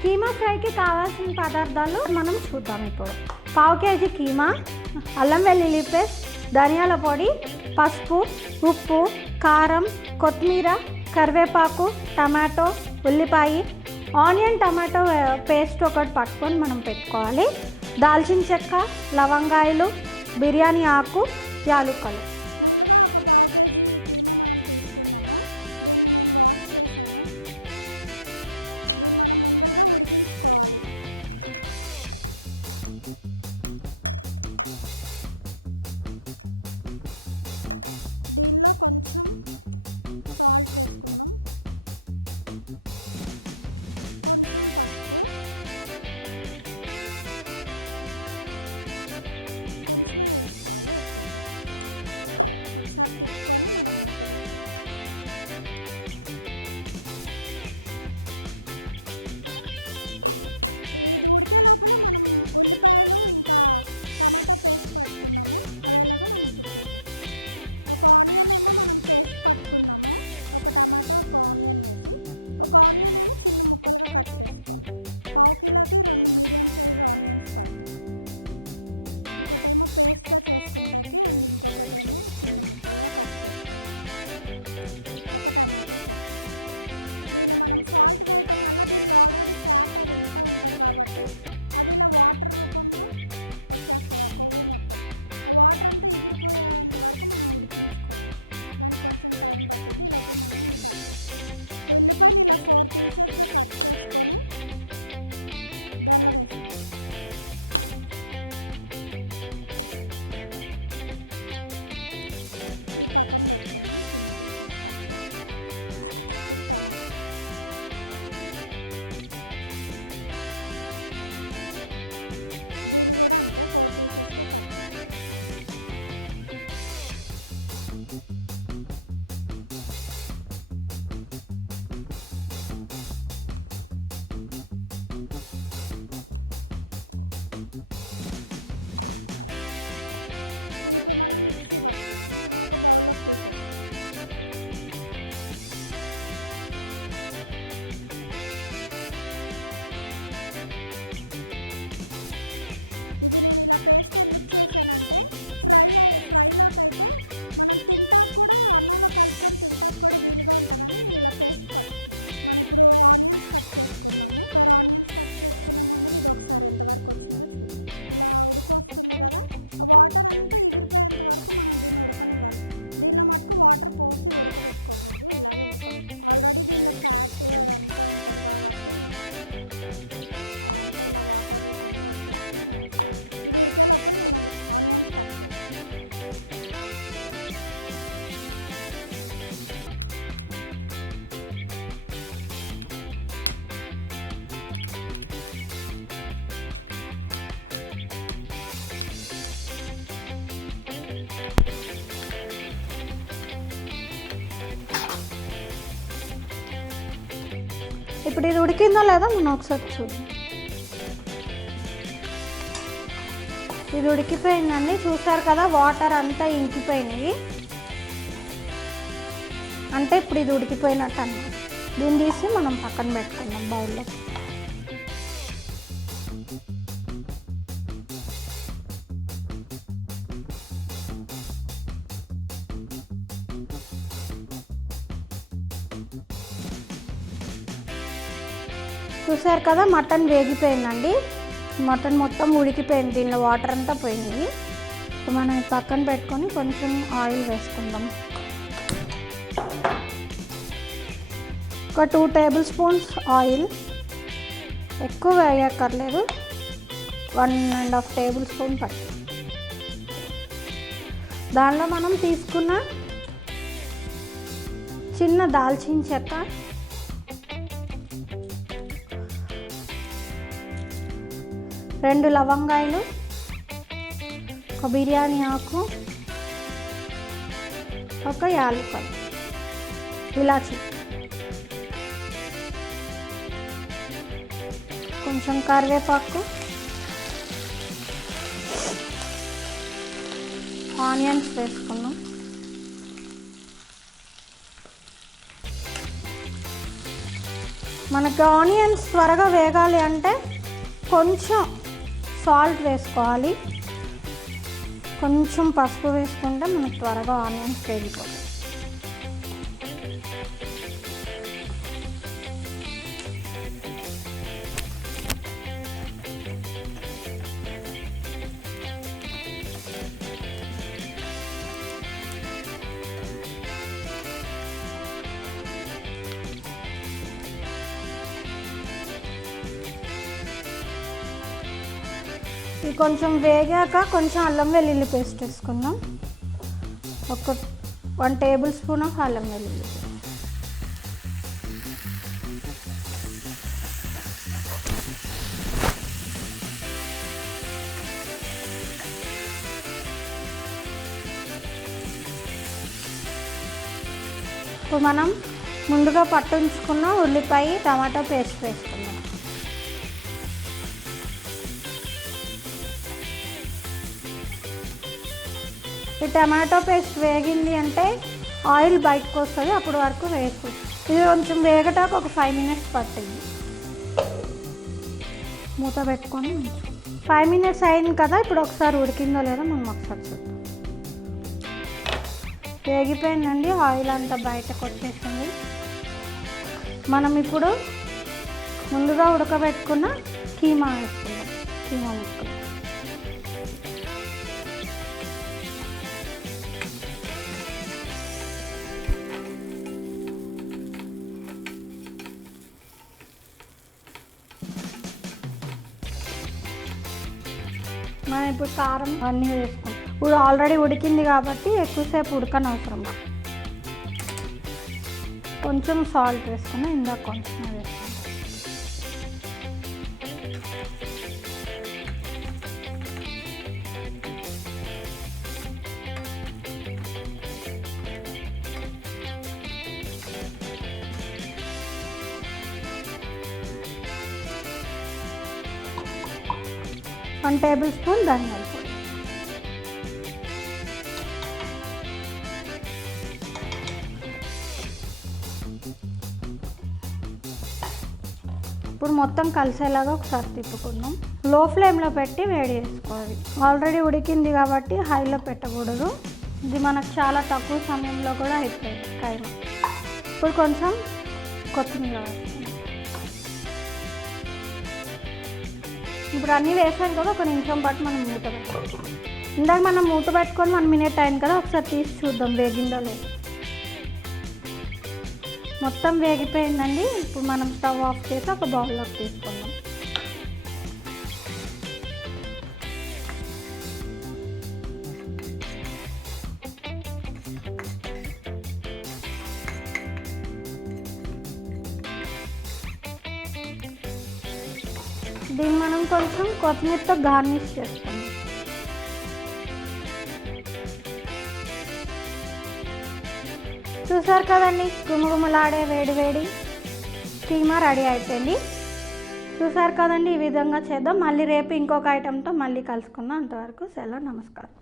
కీమా ఫ్రైకి కావాల్సిన పదార్థాలు మనం చూద్దాం ఇప్పుడు. పావు కేజీ కీమా, అల్లం వెల్లుల్లి పేస్ట్, ధనియాల పొడి, పసుపు, ఉప్పు, కారం, కొత్తిమీర, కరివేపాకు, టమాటో, ఉల్లిపాయ, ఆనియన్ టమాటో పేస్ట్ ఒకటి పట్టుకొని మనం పెట్టుకోవాలి. దాల్చిన చెక్క, లవంగాయలు, బిర్యానీ ఆకు, యాలుక్కలు. ఇప్పుడు ఇది ఉడికిందో లేదో మనం ఒకసారి చూద్దాం. ఇది ఉడికిపోయిందండి, చూసారు కదా, వాటర్ అంతా ఇంకిపోయినాయి. అంటే ఇప్పుడు ఇది ఉడికిపోయినట్టు అన్నమాట. దీన్ని తీసి మనం పక్కన పెట్టుకుందాం బౌల్లో. చూసారు కదా, మటన్ వేగిపోయిందండి. మటన్ మొత్తం ఉడికిపోయింది, దీనిలో వాటర్ అంతా పోయింది. మనం పక్కన పెట్టుకొని కొంచెం ఆయిల్ వేసుకుందాం. ఒక 2 టేబుల్ స్పూన్స్ ఆయిల్, ఎక్కువ వేయక్కర్లేదు, 1.5 టేబుల్ స్పూన్ పట్టు. దానిలో మనం తీసుకున్న చిన్న దాల్చిన చెక్క, రెండు లవంగాయలు, ఒక బిర్యానీ ఆకు, ఒక యాలకులు, ఇలాచి, కొంచెం కరివేపాకు, ఆనియన్స్ వేసుకున్నాం. మనకి ఆనియన్స్ త్వరగా వేగాలి అంటే కొంచెం సాల్ట్ వేసుకోవాలి, కొంచెం పసుపు వేసుకుంటే మనకు త్వరగా ఆనియన్స్ వేగిపోతాయి. ఇది కొంచెం వేగాక కొంచెం అల్లం వెల్లుల్లి పేస్ట్ వేసుకుందాం. ఒక 1 టేబుల్ స్పూన్ ఆఫ్ అల్లం వెల్లుల్లి. ఇప్పుడు మనం ముందుగా పట్టించుకున్న ఉల్లిపాయ టమాటో పేస్ట్ వేసుకుందాం. ఈ టమాటో పేస్ట్ వేగింది అంటే ఆయిల్ బయటకు వస్తుంది, అప్పుడు వరకు వేసుకో. ఇది కొంచెం వేగటాక ఒక 5 మినిట్స్ పట్టింది. మూత పెట్టుకొని 5 మినిట్స్ అయింది కదా, ఇప్పుడు ఒకసారి ఉడికిందో లేదో మనం ఒకసారి చూద్దాం. వేగిపోయిందండి, ఆయిల్ అంతా బయటకు వచ్చేసింది. మనం ఇప్పుడు ముందుగా ఉడకబెట్టుకున్న కీమా వేసుకుందాం. కీమా ముక్కలు మనం ఇప్పుడు కారం అన్నీ వేసుకుంటాం. ఇప్పుడు ఆల్రెడీ ఉడికింది కాబట్టి ఎక్కువసేపు ఉడకనవసరం. కొంచెం సాల్ట్ వేసుకుని ఇందాక కొంచెం వేసుకుంటాం. వన్ టేబుల్ స్పూన్ ధనియాల పొడి. ఇప్పుడు మొత్తం కలిసేలాగా ఒకసారి తిప్పుకుందాం. లో ఫ్లేమ్లో పెట్టి వేడి చేసుకోవాలి. ఆల్రెడీ ఉడికింది కాబట్టి హైలో పెట్టకూడదు. ఇది మనకు చాలా తక్కువ సమయంలో కూడా అయిపోయింది కైమా. ఇప్పుడు కొంచెం కొత్తిమీర వేస్తాం. ఇప్పుడు అన్నీ వేసాం కదా, ఒక నిమిషం పాటు మనం మూత పెట్టుకోవాలి. ఇందాక మనం మూత పెట్టుకొని 1 మినిట్ అయింది కదా, ఒకసారి తీసి చూద్దాం వేగిందో లేదు. మొత్తం వేగిపోయిందండి. ఇప్పుడు మనం స్టవ్ ఆఫ్ చేసి ఒక బౌల్లోకి తీసుకుందాం. దీన్ని మనం కొంచెం కొత్తిమీరతో గార్నిష్ చేస్తాం. చూసారు కదండి, గుమగుమలాడే వేడి వేడి కీమా రెడీ అయిపోయింది. చూసారు కదండి, ఈ విధంగా చేద్దాం. మళ్ళీ రేపు ఇంకొక ఐటెంతో మళ్ళీ కలుసుకుందాం. అంతవరకు సెలవు, నమస్కారం.